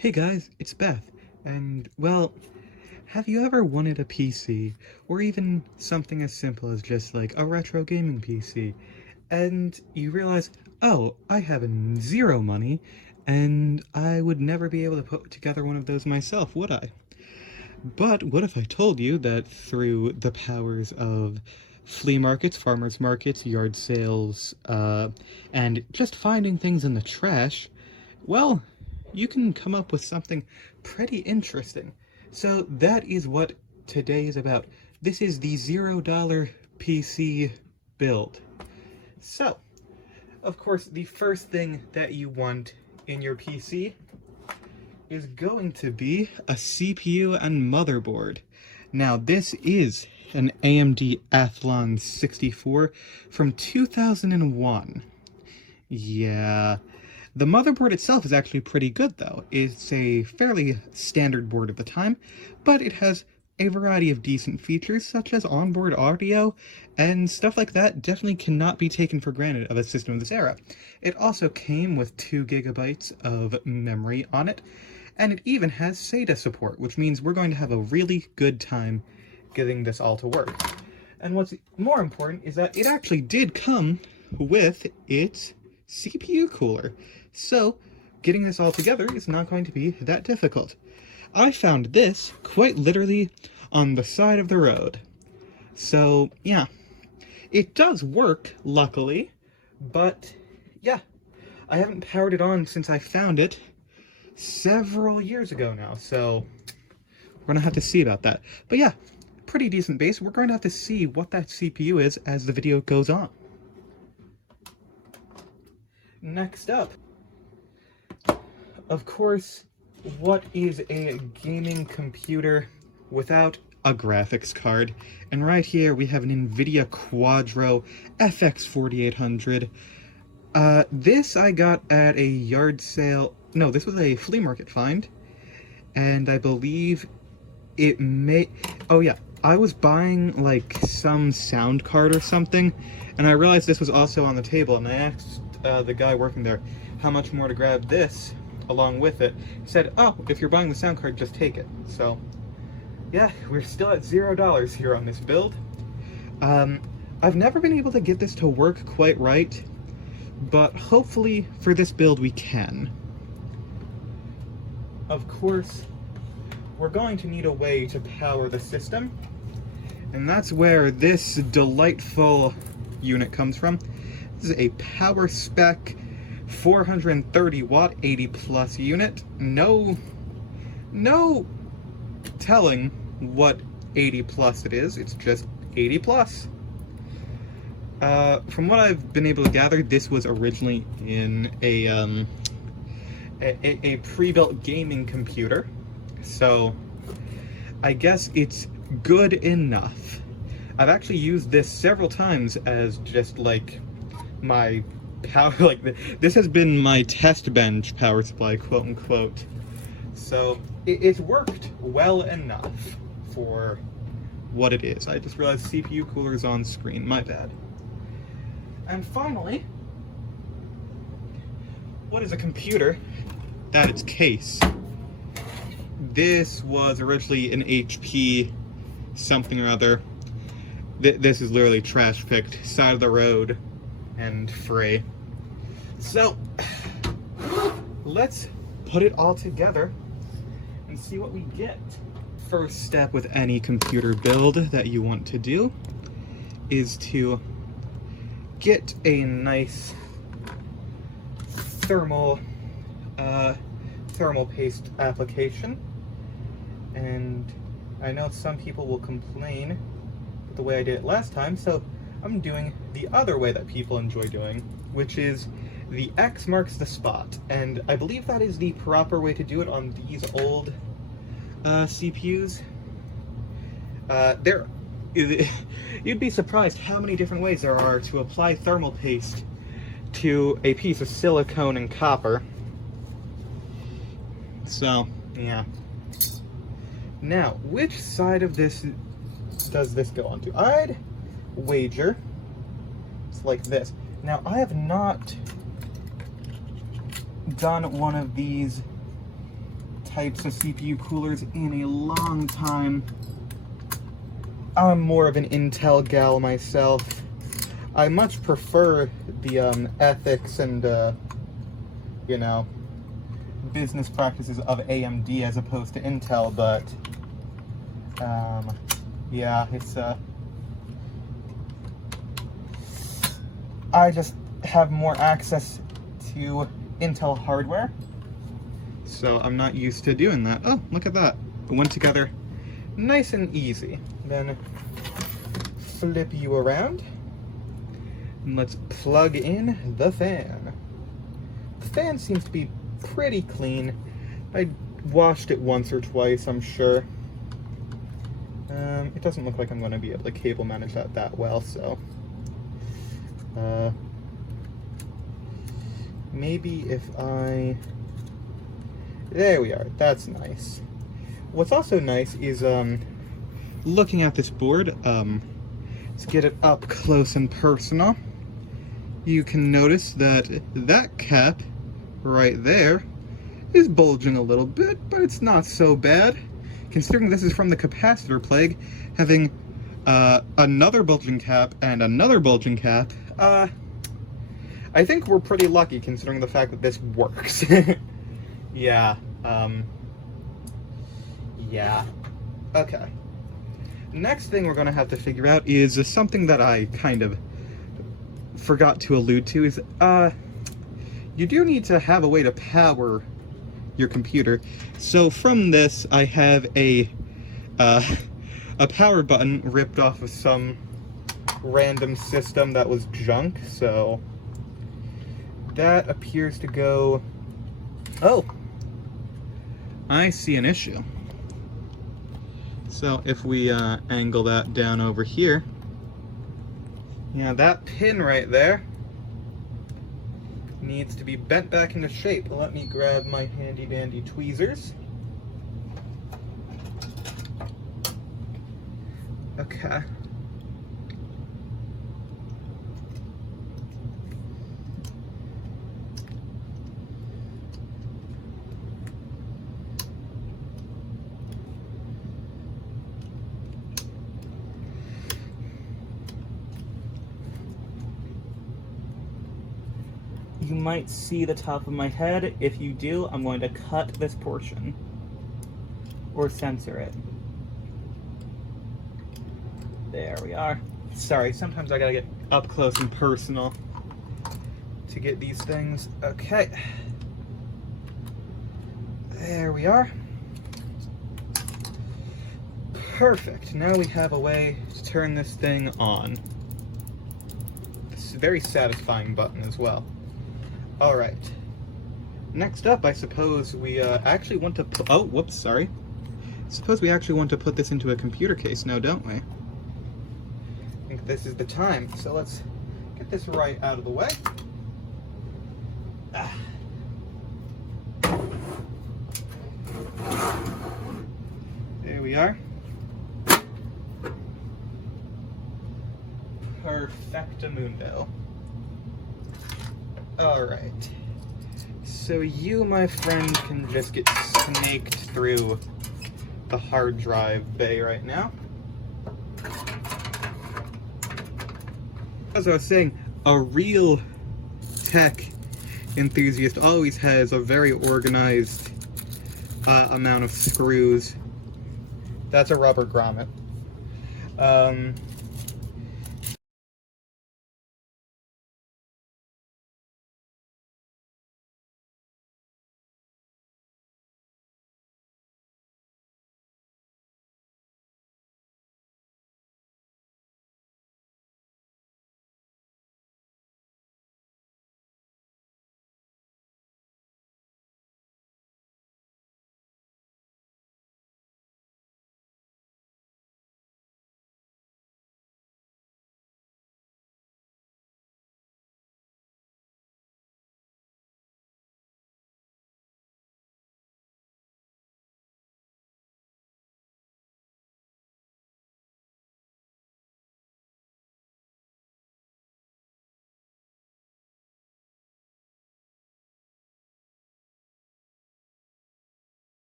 Hey guys, it's Beth, and well, have you ever wanted a PC, or even something as simple as just like a retro gaming PC, and you realize, oh, I have zero money, and I would never be able to put together one of those myself, would I? But what if I told you that through the powers of flea markets, farmers markets, yard sales, and just finding things in the trash, well, you can come up with something pretty interesting. So that is what today is about. This is the $0 PC build. So, of course, the first thing that you want in your PC is going to be a CPU and motherboard. Now, this is an AMD Athlon 64 from 2001. Yeah. The motherboard itself is actually pretty good, though. It's a fairly standard board of the time, but it has a variety of decent features, such as onboard audio, and stuff like that definitely cannot be taken for granted of a system of this era. It also came with 2 gigabytes of memory on it, and it even has SATA support, which means we're going to have a really good time getting this all to work. And what's more important is that it actually did come with its CPU cooler. So, getting this all together is not going to be that difficult. I found this quite literally on the side of the road. So, yeah. It does work, luckily, but yeah. I haven't powered it on since I found it several years ago now, so we're gonna have to see about that. But yeah, pretty decent base. We're going to have to see what that CPU is as the video goes on. Next up, of course, what is a gaming computer without a graphics card? And right here we have an NVIDIA Quadro FX 4800. This I got at a yard sale. No, this was a flea market find. And I believe it may... Oh yeah, I was buying like some sound card or something, and I realized this was also on the table, and I asked the guy working there how much more to grab this along with it. He said, oh, if you're buying the sound card, just take it. So yeah, we're still at $0 here on this build. I've never been able to get this to work quite right, but hopefully for this build we can. Of course, we're going to need a way to power the system, and that's where this delightful unit comes from. This is a power spec 430 watt 80 plus unit. No telling what 80 plus it is, it's just 80 plus. From what I've been able to gather, this was originally in a pre-built gaming computer, so I guess it's good enough. I've actually used this several times as just like my power, like this has been my test bench power supply, quote unquote. So it's worked well enough for what it is. I just realized CPU cooler is on screen, my bad. And finally, what is a computer? That its case. This was originally an HP something or other. This is literally trash picked, side of the road, and fray. So, let's put it all together and see what we get. First step with any computer build that you want to do is to get a nice thermal paste application. And I know some people will complain with the way I did it last time, so I'm doing the other way that people enjoy doing, which is the X marks the spot. And I believe that is the proper way to do it on these old CPUs. You'd be surprised how many different ways there are to apply thermal paste to a piece of silicone and copper. So, yeah. Now, which side of this does this go onto? I'd wager it's like this. Now, I have not done one of these types of CPU coolers in a long time. I'm more of an Intel gal myself. I much prefer the ethics and, you know, business practices of AMD as opposed to Intel, but, yeah, it's, I just have more access to Intel hardware, so I'm not used to doing that. Oh, look at that. It went together nice and easy. Then flip you around, and let's plug in the fan. The fan seems to be pretty clean. I washed it once or twice, I'm sure. It doesn't look like I'm going to be able to cable manage that well, so maybe if I... There we are. That's nice. What's also nice is looking at this board, let's get it up close and personal. You can notice that that cap right there is bulging a little bit, but it's not so bad. Considering this is from the capacitor plague, having another bulging cap and another bulging cap, I think we're pretty lucky considering the fact that this works. Yeah, yeah. Okay. Next thing we're gonna have to figure out is something that I kind of forgot to allude to is, you do need to have a way to power your computer. So from this, I have a power button ripped off of some random system that was junk, so that appears to go... Oh! I see an issue. So if we angle that down over here, yeah, that pin right there needs to be bent back into shape. Let me grab my handy dandy tweezers. Okay. You might see the top of my head. If you do, I'm going to cut this portion or censor it. There we are. Sorry, sometimes I gotta get up close and personal to get these things. Okay. There we are. Perfect. Now we have a way to turn this thing on. It's a very satisfying button as well. Alright. Next up, I suppose we actually want to put... Oh, whoops, sorry. Suppose we actually want to put this into a computer case now, don't we? I think this is the time. So let's get this right out of the way. There we are. Perfectamundo. Alright. So you, my friend, can just get snaked through the hard drive bay right now. As I was saying, a real tech enthusiast always has a very organized amount of screws. That's a rubber grommet.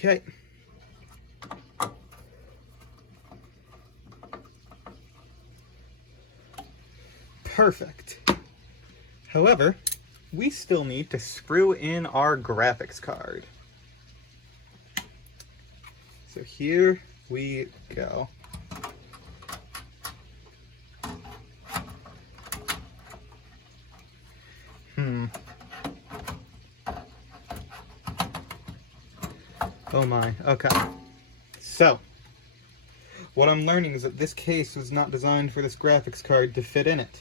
Okay. Perfect. However, we still need to screw in our graphics card. So here we go. Oh my, okay. So, what I'm learning is that this case was not designed for this graphics card to fit in it.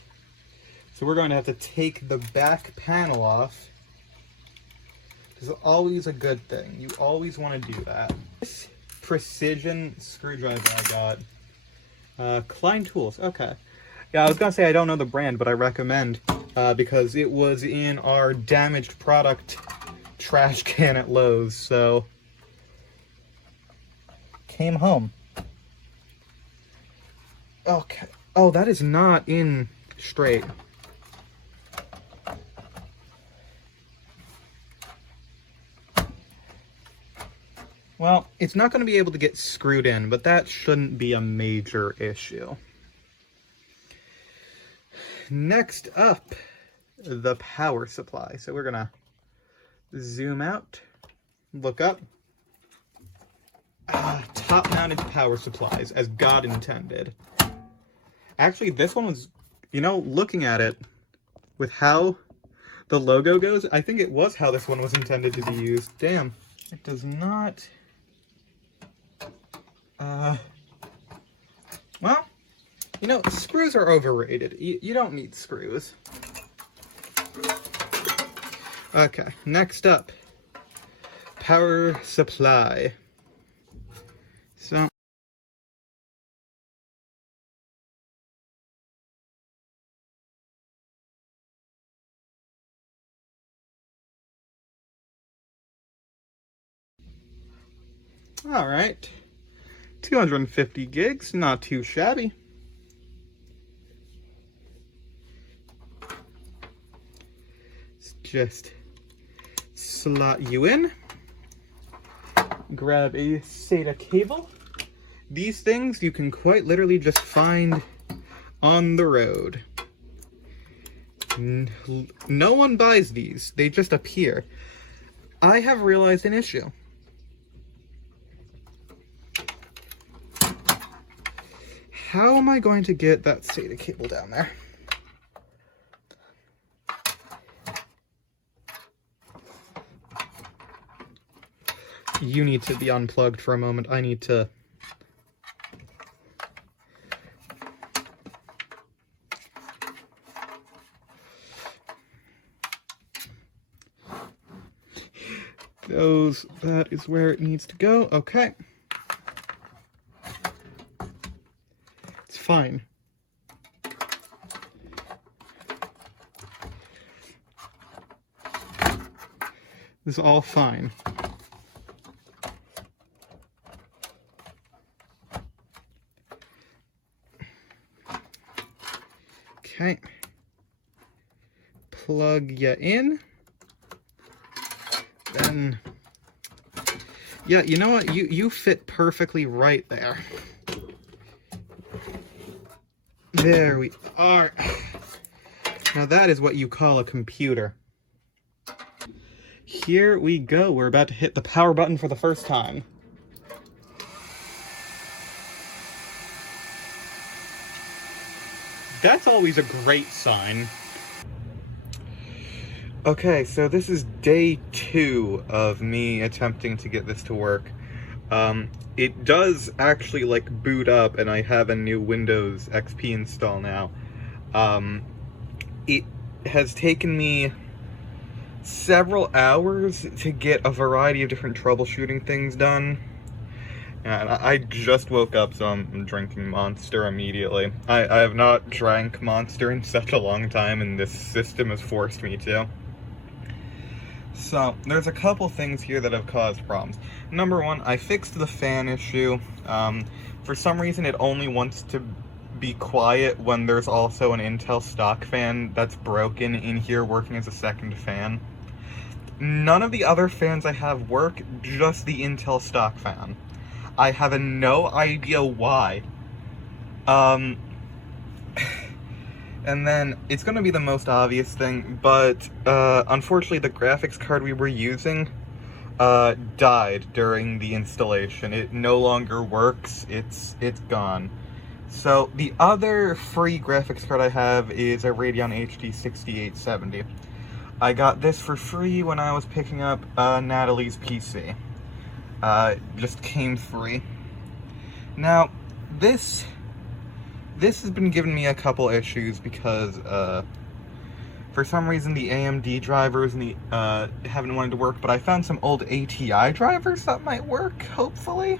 So we're going to have to take the back panel off. This is always a good thing. You always want to do that. This precision screwdriver I got. Klein Tools, okay. Yeah, I was going to say I don't know the brand, but I recommend because it was in our damaged product trash can at Lowe's, so came home. Okay. Oh, that is not in straight. Well, it's not going to be able to get screwed in, but that shouldn't be a major issue. Next up, the power supply. So we're going to zoom out, look up. Top-mounted power supplies, as God intended. Actually, this one was, you know, looking at it, with how the logo goes, I think it was how this one was intended to be used. Damn. It does not... Well, you know, screws are overrated. You don't need screws. Okay, next up. Power supply. So... Alright. 250 gigs, not too shabby. Let's just slot you in. Grab a SATA cable. These things you can quite literally just find on the road. No one buys these, they just appear. I have realized an issue. How am I going to get that SATA cable down there? You need to be unplugged for a moment. I need to... That is where it needs to go. Okay. It's fine. This is all fine. Okay. Plug you in. Then, yeah, you know what? You fit perfectly right there. There we are. Now that is what you call a computer. Here we go. We're about to hit the power button for the first time. That's always a great sign. Okay, so this is day 2 of me attempting to get this to work. It does actually, like, boot up, and I have a new Windows XP install now. It has taken me several hours to get a variety of different troubleshooting things done. And I just woke up, so I'm drinking Monster immediately. I have not drank Monster in such a long time, and this system has forced me to. So, there's a couple things here that have caused problems. Number one, I fixed the fan issue. For some reason, it only wants to be quiet when there's also an Intel stock fan that's broken in here working as a second fan. none of the other fans I have work, just the Intel stock fan. I have no idea why. And then, it's gonna be the most obvious thing, but, unfortunately the graphics card we were using, died during the installation. It no longer works, it's gone. So, the other free graphics card I have is a Radeon HD 6870. I got this for free when I was picking up, Natalie's PC. Just came free. Now, this has been giving me a couple issues because, for some reason the AMD drivers haven't wanted to work, but I found some old ATI drivers that might work, hopefully.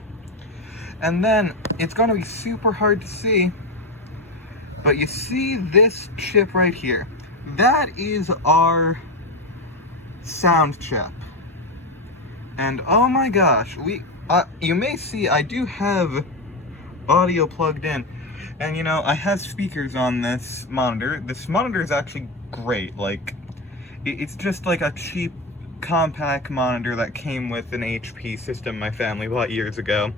And then, it's gonna be super hard to see, but you see this chip right here? That is our sound chip. And oh my gosh, you may see I do have audio plugged in. And you know, I have speakers on this monitor. This monitor is actually great. Like, it's just like a cheap compact monitor that came with an HP system my family bought years ago.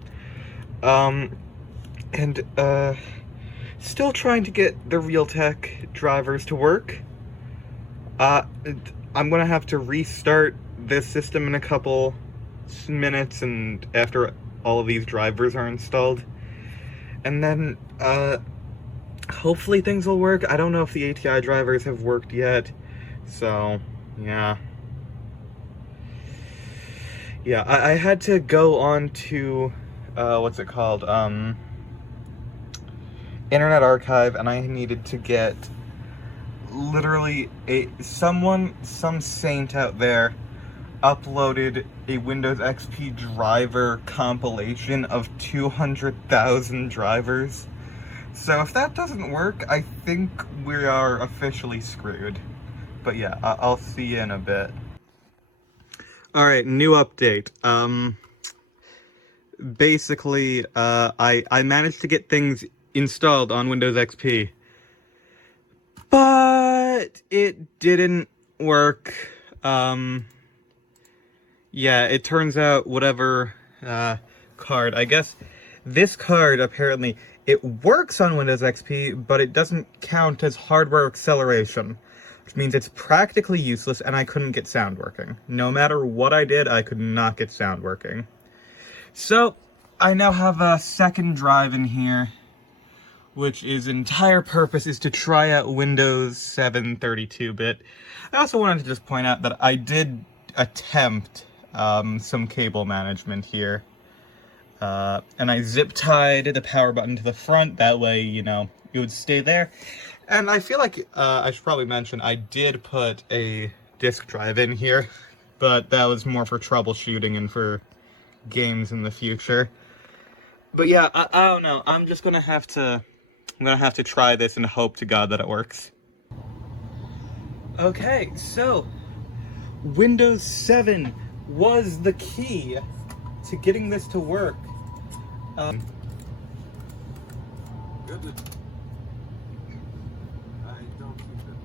Still trying to get the Realtek drivers to work. I'm gonna have to restart this system in a couple minutes, and after all of these drivers are installed. And then, hopefully things will work. I don't know if the ATI drivers have worked yet, so, yeah. Yeah, I had to go on to, what's it called, Internet Archive, and I needed to get literally some saint out there uploaded a Windows XP driver compilation of 200,000 drivers. So if that doesn't work, I think we are officially screwed. But yeah, I'll see you in a bit. Alright, new update. Basically, I managed to get things installed on Windows XP. But it didn't work. Yeah, it turns out whatever card, I guess this card apparently, it works on Windows XP, but it doesn't count as hardware acceleration, which means it's practically useless, and I couldn't get sound working. No matter what I did, I could not get sound working. So, I now have a second drive in here, which its entire purpose is to try out Windows 7 32-bit. I also wanted to just point out that I did attempt some cable management here. And I zip-tied the power button to the front, that way, you know, it would stay there. And I feel like I should probably mention, I did put a disk drive in here, but that was more for troubleshooting and for games in the future. But yeah, I don't know, I'm gonna have to try this and hope to God that it works. Okay, so Windows 7 was the key to getting this to work. Good. I don't keep it.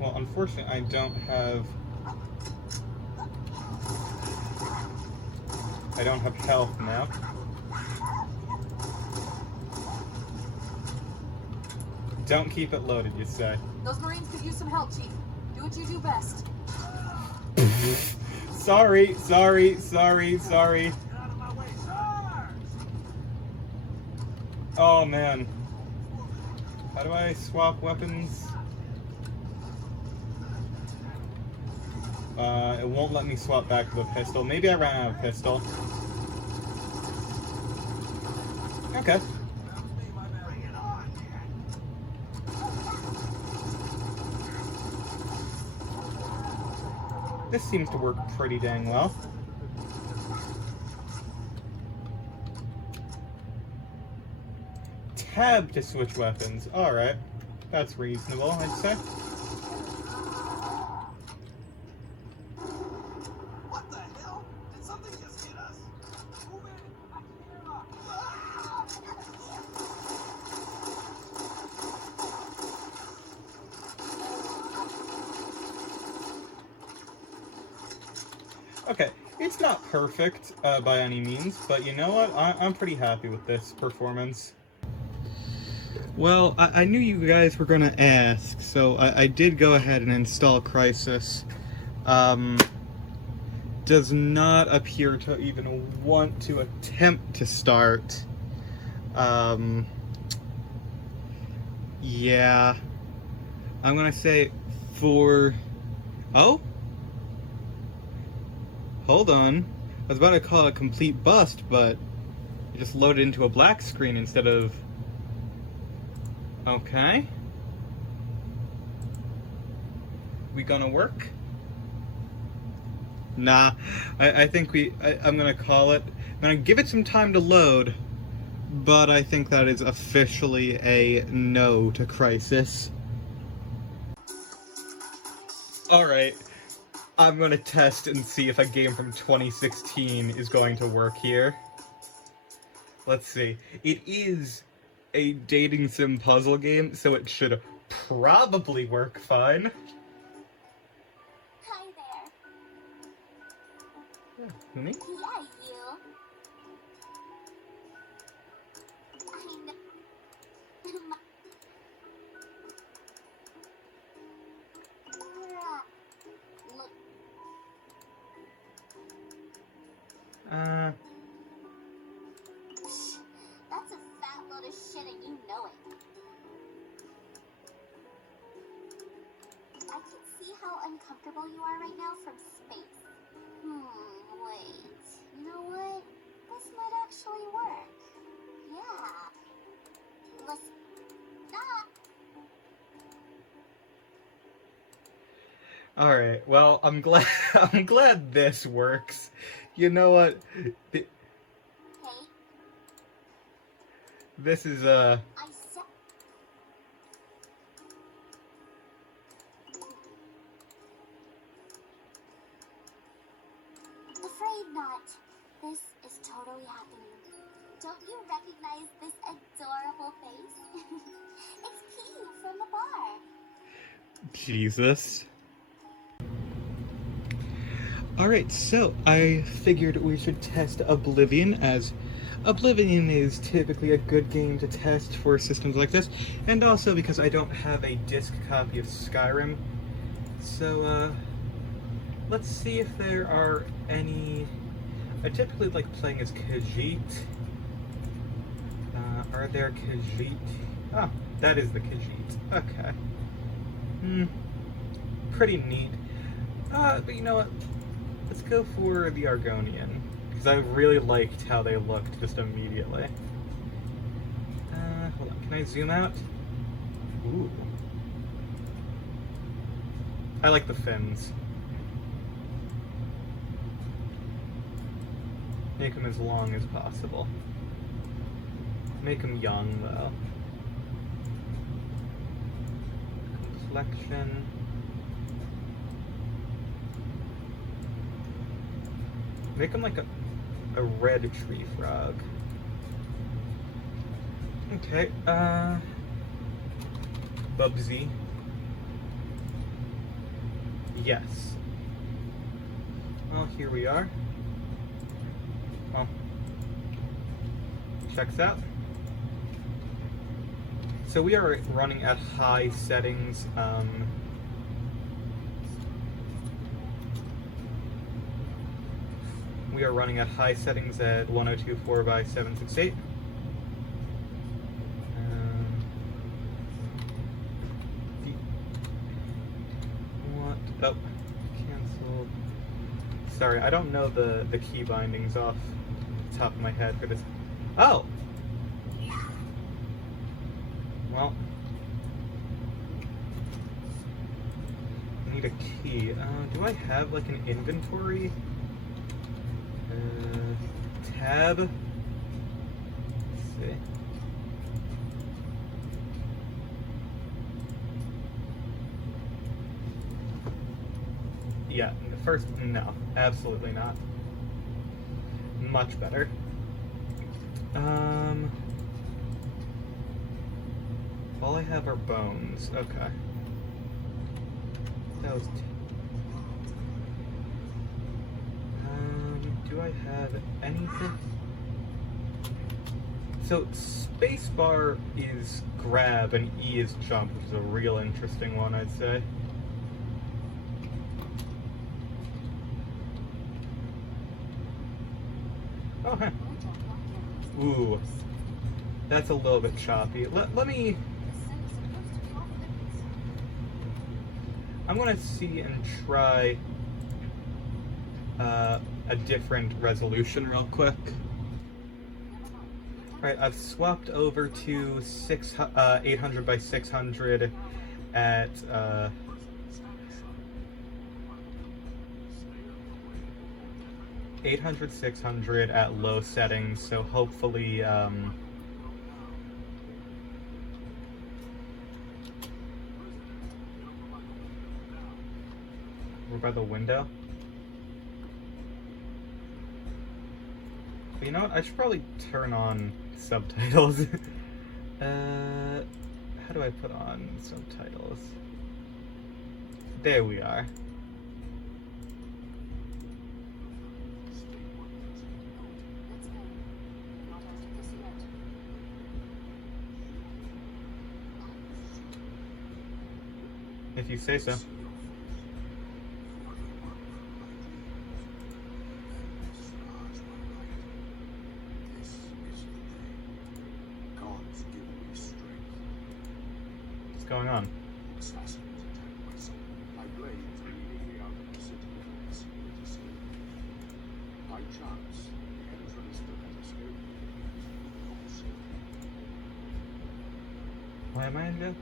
Well, unfortunately, I don't have health now. Don't keep it loaded, you say. Those Marines could use some help, Chief. Do what you do best. Sorry. Oh man. How do I swap weapons? It won't let me swap back to the pistol. Maybe I ran out of pistol. Okay. This seems to work pretty dang well. Tab to switch weapons. Alright. That's reasonable, I'd say. What the hell? Did something just hit us? Move in. I can hear Okay, it's not perfect by any means, but you know what? I'm pretty happy with this performance. Well, I knew you guys were gonna ask, so I did go ahead and install Crisis. Does not appear to even want to attempt to start. Yeah. I'm gonna say for... Oh? Hold on. I was about to call it a complete bust, but it just loaded into a black screen instead of... Okay. We gonna work? Nah, I think I'm gonna call it. I'm gonna give it some time to load, but I think that is officially a no to Crisis. Alright, I'm gonna test and see if a game from 2016 is going to work here. Let's see. It is a dating sim puzzle game, so it should probably work fine. Hi there. Me? Yeah, you. I know. Look, that's a fat load of shit and you know it. I can see how uncomfortable you are right now from space. Wait. You know what? This might actually work. Yeah. Listen. Stop. Alright, well, I'm glad I'm glad this works. You know what? Hey, This is I said. Afraid not. This is totally happening. Don't you recognize this adorable face? It's P from the bar. Jesus. Alright, so I figured we should test Oblivion, as Oblivion is typically a good game to test for systems like this, and also because I don't have a disc copy of Skyrim. So, let's see if there are any... I typically like playing as Khajiit. Are there Khajiit? Oh, that is the Khajiit. Okay. Pretty neat. But you know what? Let's go for the Argonian, because I really liked how they looked just immediately. Hold on, can I zoom out? Ooh. I like the fins. Make them as long as possible. Make them young, though. Complexion. Make him like a red tree frog. Okay, Bugsy. Yes. Well, here we are. Well, checks out. So we are running at high settings. We are running at high settings at 1024 by 768. What? Oh, cancel. Sorry, I don't know the key bindings off the top of my head for this. Oh! Well, I need a key. Do I have like an inventory? Tab. Let's see. Yeah, first, no, absolutely not. Much better. All I have are bones. Okay. That was. have anything? So spacebar is grab and E is jump, which is a real interesting one, I'd say. Oh, huh. Ooh. That's a little bit choppy. Let me... I'm gonna see and try a different resolution real quick. Alright, I've swapped over to 800 by 600 at 800, 600 at low settings, so hopefully we're by the window. But you know what? I should probably turn on subtitles. How do I put on subtitles? There we are. If you say so. What's going on? Why am I in jail?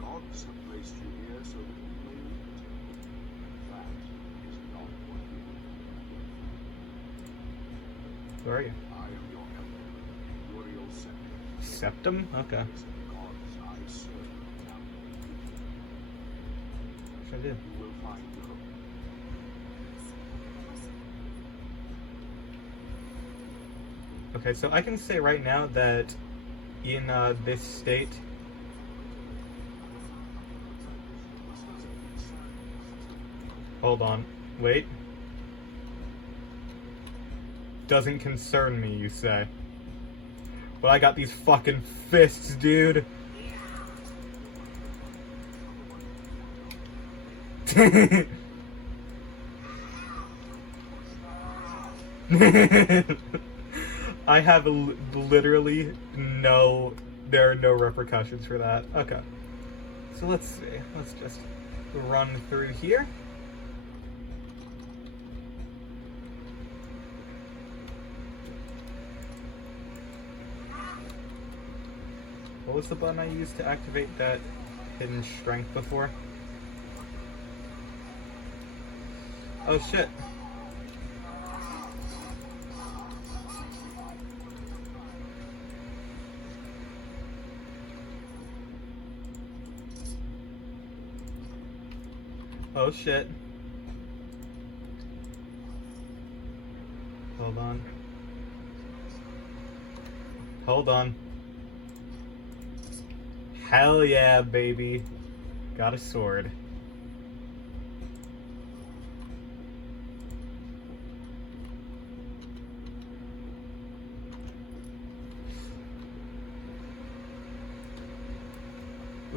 Gods have placed you here so that you may lead. That is not what you do. Where are you? I am your emperor, Uriel Septim. Septum? Okay. It is the gods I serve now. What should I do? You will find your home. Okay, so I can say right now that in this state, hold on, wait. Doesn't concern me, you say. But I got these fucking fists, dude. I have literally there are no repercussions for that. Okay. So let's see. Let's just run through here. What was the button I used to activate that hidden strength before? Oh shit. Oh shit. Hold on. Hold on. Hell yeah, baby. Got a sword.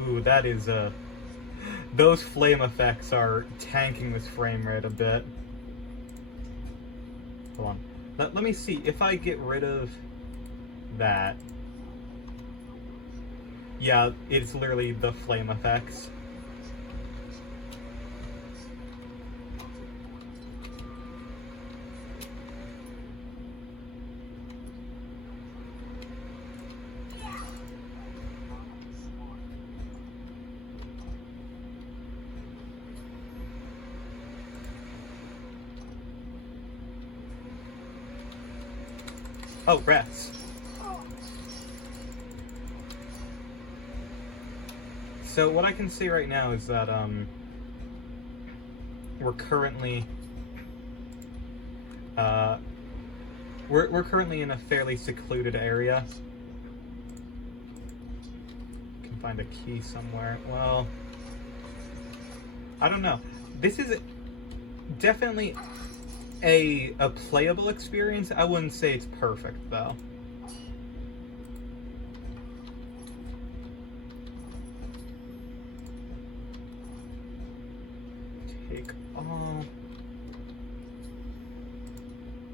Ooh, that is those flame effects are tanking this frame rate a bit. Hold on. Let me see if I get rid of that. Yeah, it's literally the flame effects. Oh, rats. So what I can see right now is that we're currently we're currently in a fairly secluded area. Can find a key somewhere. Well, I don't know. This is definitely a playable experience. I wouldn't say it's perfect, though. Take all...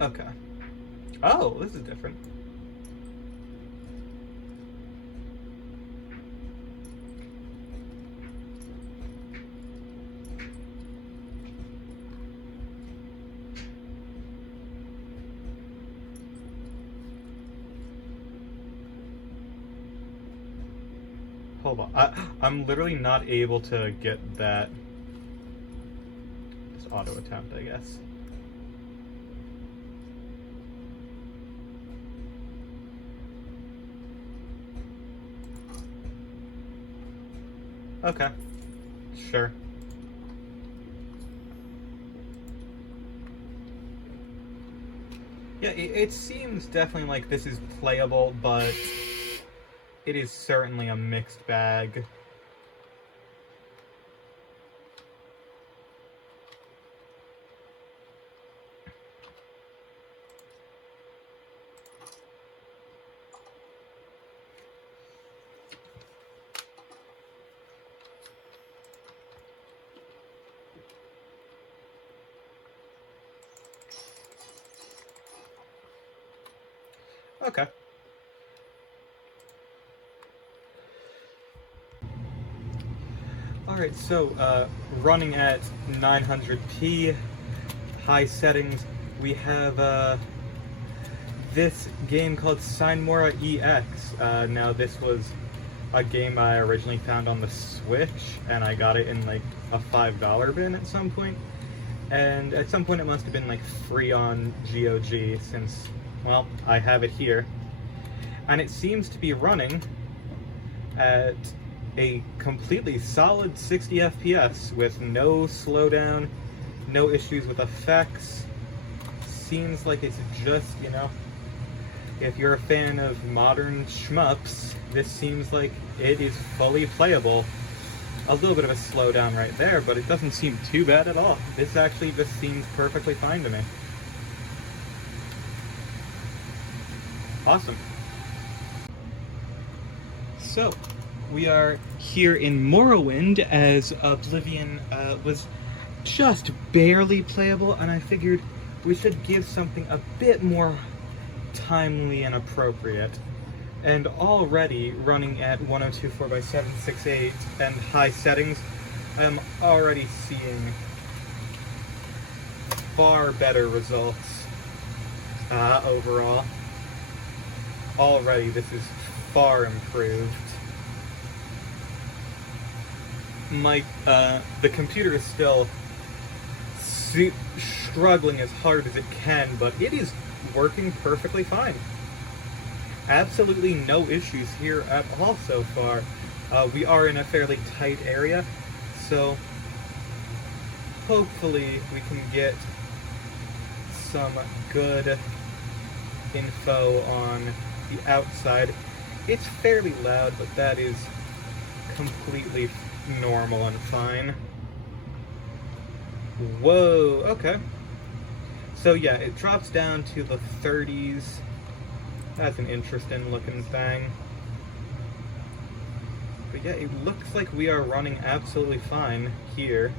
Okay. Oh, this is different. Hold on. I'm literally not able to get that. This auto attempt, I guess. Okay. Sure. Yeah, it seems definitely like this is playable, but it is certainly a mixed bag. Okay. Alright, so running at 900p, high settings, we have this game called Sinmora EX. Now this was a game I originally found on the Switch, and I got it in like a $5 bin at some point. And at some point it must have been like free on GOG since, well, I have it here. And it seems to be running at a completely solid 60 FPS with no slowdown, no issues with effects. Seems like it's just, you know, if you're a fan of modern shmups, this seems like it is fully playable. A little bit of a slowdown right there, but it doesn't seem too bad at all. This actually just seems perfectly fine to me. Awesome. So, we are here in Morrowind as Oblivion was just barely playable, and I figured we should give something a bit more timely and appropriate. And already running at 1024x768 and high settings, I am already seeing far better results overall. Already this is far improved. The computer is still struggling as hard as it can, but it is working perfectly fine. Absolutely no issues here at all so far. We are in a fairly tight area, so hopefully we can get some good info on the outside. It's fairly loud, but that is completely normal and fine. Whoa, okay. So yeah, it drops down to the 30s. That's an interesting looking thing. But yeah, it looks like we are running absolutely fine here.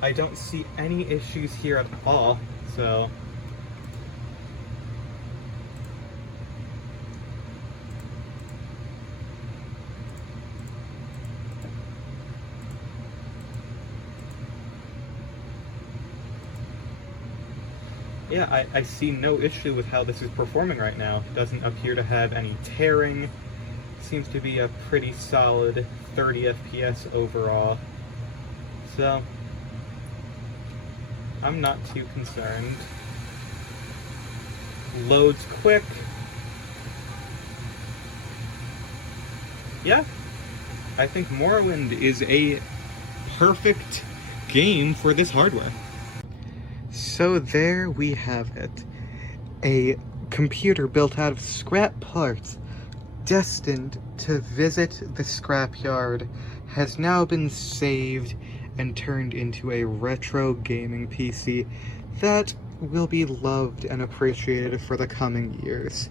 I don't see any issues here at all, so... Yeah, I see no issue with how this is performing right now. It doesn't appear to have any tearing. Seems to be a pretty solid 30 FPS overall. So, I'm not too concerned. Loads quick. Yeah, I think Morrowind is a perfect game for this hardware. So there we have it. A computer built out of scrap parts, destined to visit the scrapyard, has now been saved and turned into a retro gaming PC that will be loved and appreciated for the coming years.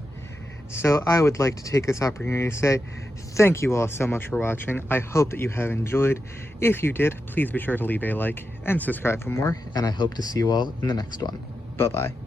So I would like to take this opportunity to say thank you all so much for watching. I hope that you have enjoyed. If you did, please be sure to leave a like and subscribe for more, and I hope to see you all in the next one. Bye-bye.